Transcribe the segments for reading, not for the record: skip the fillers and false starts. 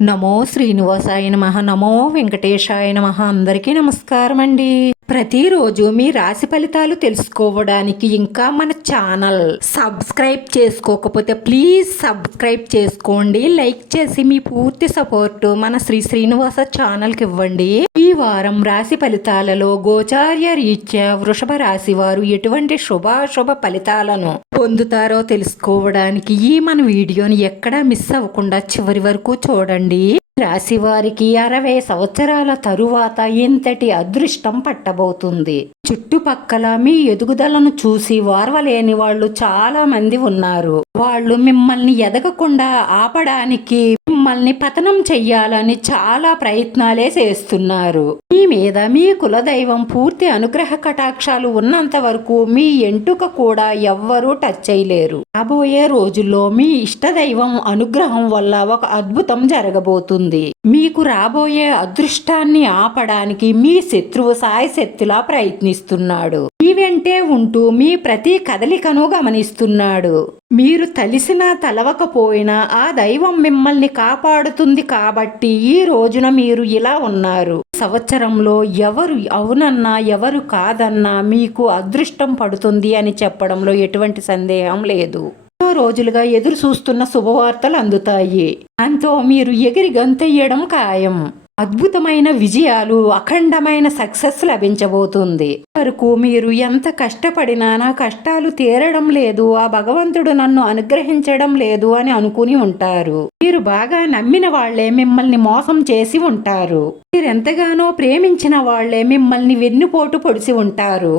నమో శ్రీనివాసాయ నమః. నమో వెంకటేశాయ నమః. అందరికీ నమస్కారం అండి. ప్రతిరోజు మీ రాశి ఫలితాలు తెలుసుకోవడానికి ఇంకా మన ఛానల్ సబ్స్క్రైబ్ చేసుకోకపోతే ప్లీజ్ సబ్స్క్రైబ్ చేసుకోండి. లైక్ చేసి మీ పూర్తి సపోర్ట్ మన శ్రీనివాస ఛానల్కి ఇవ్వండి. ఈ వారం రాశి ఫలితాలలో గోచార్య రీత్యా వృషభ రాశి వారు ఎటువంటి శుభాశుభ ఫలితాలను పొందుతారో తెలుసుకోవడానికి ఈ మన వీడియోని ఎక్కడా మిస్ అవ్వకుండా చివరి వరకు చూడండి. రాశి వారికి 60 సంవత్సరాల తరువాత ఇంతటి అదృష్టం పట్టబోతుంది. చుట్టుపక్కల మీ ఎదుగుదలను చూసి వారవలేని వాళ్ళు చాలా మంది ఉన్నారు. వాళ్ళు మిమ్మల్ని ఎదగకుండా ఆపడానికి, మిమ్మల్ని పతనం చెయ్యాలని చాలా ప్రయత్నాలే చేస్తున్నారు. మీ మీద మీ కులదైవం పూర్తి అనుగ్రహ కటాక్షాలు ఉన్నంత వరకు మీ ఎంటుక కూడా ఎవ్వరూ టచ్ చేయలేరు. రాబోయే రోజుల్లో మీ ఇష్టదైవం అనుగ్రహం వల్ల ఒక అద్భుతం జరగబోతుంది. మీకు రాబోయే అదృష్టాన్ని ఆపడానికి మీ శత్రువు సాయశక్తిలా ప్రయత్నిస్తున్నాడు. మీ వెంటే ఉంటూ మీ ప్రతి కదలికను గమనిస్తున్నాడు. మీరు తలిసినా తలవకపోయినా ఆ దైవం మిమ్మల్ని కాపాడుతుంది. కాబట్టి ఈ రోజున మీరు ఇలా ఉన్నారు. సంవత్సరంలో ఎవరు అవునన్నా ఎవరు కాదన్నా మీకు అదృష్టం పడుతుంది అని చెప్పడంలో ఎటువంటి సందేహం లేదు. ఎన్నో రోజులుగా ఎదురు చూస్తున్న శుభవార్తలు అందుతాయి. దాంతో మీరు ఎగిరి గంతెయ్యడం ఖాయం. అద్భుతమైన విజయాలు, అఖండమైన సక్సెస్ లభించబోతుంది. వరకు మీరు ఎంత కష్టపడినా నా కష్టాలు తీరడం లేదు, ఆ భగవంతుడు నన్ను అనుగ్రహించడం లేదు అని అనుకుని ఉంటారు. మీరు బాగా నమ్మిన వాళ్లే మిమ్మల్ని మోసం చేసి ఉంటారు. మీరెంతగానో ప్రేమించిన వాళ్లే మిమ్మల్ని వెన్నుపోటు పొడిచి ఉంటారు.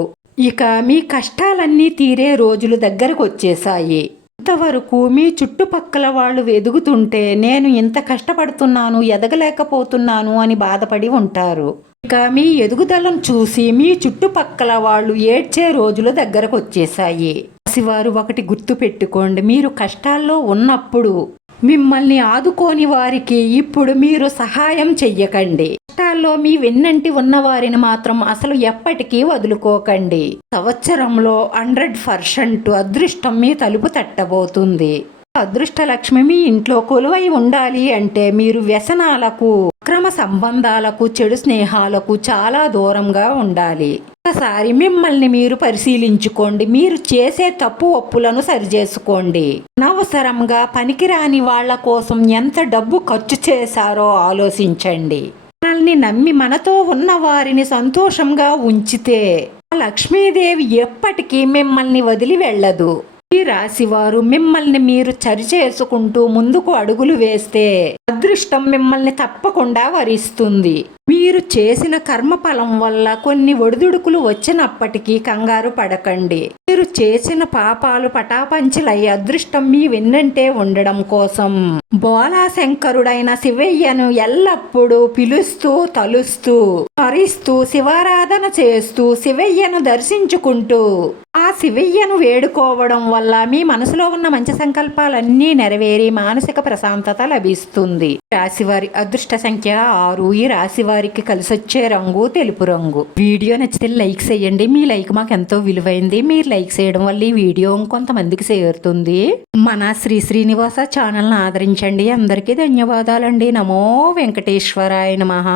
ఇక మీ కష్టాలన్నీ తీరే రోజులు దగ్గరకు వచ్చేశాయి. ఇంతవరకు మీ చుట్టుపక్కల వాళ్ళు ఎదుగుతుంటే నేను ఇంత కష్టపడుతున్నాను, ఎదగలేకపోతున్నాను అని బాధపడి ఉంటారు. ఇక మీ ఎదుగుదలను చూసి మీ చుట్టుపక్కల వాళ్ళు ఏడ్చే రోజులు దగ్గరకు వచ్చేసాయి. వారు ఒకటి గుర్తు పెట్టుకోండి, మీరు కష్టాల్లో ఉన్నప్పుడు మిమ్మల్ని ఆదుకోని వారికి ఇప్పుడు మీరు సహాయం చెయ్యకండి. కష్టాల్లో మీ వెన్నంటి ఉన్న వారిని మాత్రం అసలు ఎప్పటికీ వదులుకోకండి. సంవత్సరంలో 100% అదృష్టం మీ తలుపు తట్టబోతుంది. అదృష్ట లక్ష్మి మీ ఇంట్లో కొలువై ఉండాలి అంటే మీరు వ్యసనాలకు, అక్రమ సంబంధాలకు, చెడు స్నేహాలకు చాలా దూరంగా ఉండాలి. ఒకసారి మిమ్మల్ని మీరు పరిశీలించుకోండి. మీరు చేసే తప్పు ఒప్పులను సరిచేసుకోండి. అనవసరంగా పనికిరాని వాళ్ల కోసం ఎంత డబ్బు ఖర్చు చేశారో ఆలోచించండి. మనల్ని నమ్మి మనతో ఉన్న వారిని సంతోషంగా ఉంచితే లక్ష్మీదేవి ఎప్పటికీ మిమ్మల్ని వదిలి వెళ్ళదు. ఈ రాశివారు మిమ్మల్ని మీరు సరిచేసుకుంటూ ముందుకు అడుగులు వేస్తే అదృష్టం మిమ్మల్ని తప్పకుండా వరిస్తుంది. మీరు చేసిన కర్మఫలం వల్ల కొన్ని ఒడిదుడుకులు వచ్చినప్పటికీ కంగారు పడకండి. మీరు చేసిన పాపాలు పటాపంచలై అదృష్టం మీ వెన్నంటే ఉండడం కోసం బోలాశంకరుడైన శివయ్యను ఎల్లప్పుడూ పిలుస్తూ, తలుస్తూ, స్మరిస్తూ, శివారాధన చేస్తూ, శివయ్యను దర్శించుకుంటూ ఆ శివయ్యను వేడుకోవడం వల్ల మీ మనసులో ఉన్న మంచి సంకల్పాలన్నీ నెరవేరి మానసిక ప్రశాంతత లభిస్తుంది. రాశివారి అదృష్ట సంఖ్య 6. ఈ రాశివారికి కలిసొచ్చే రంగు తెలుపు రంగు. వీడియో నచ్చితే లైక్ చేయండి. మీ లైక్ మాకు ఎంతో విలువైంది. మీరు లైక్ చేయడం వల్ల ఈ వీడియో ఇంకొంతమందికి చేరుతుంది. మన శ్రీనివాస ఛానల్ని ఆదరించండి. అందరికీ ధన్యవాదాలండి. నమో వెంకటేశ్వరాయ నమః.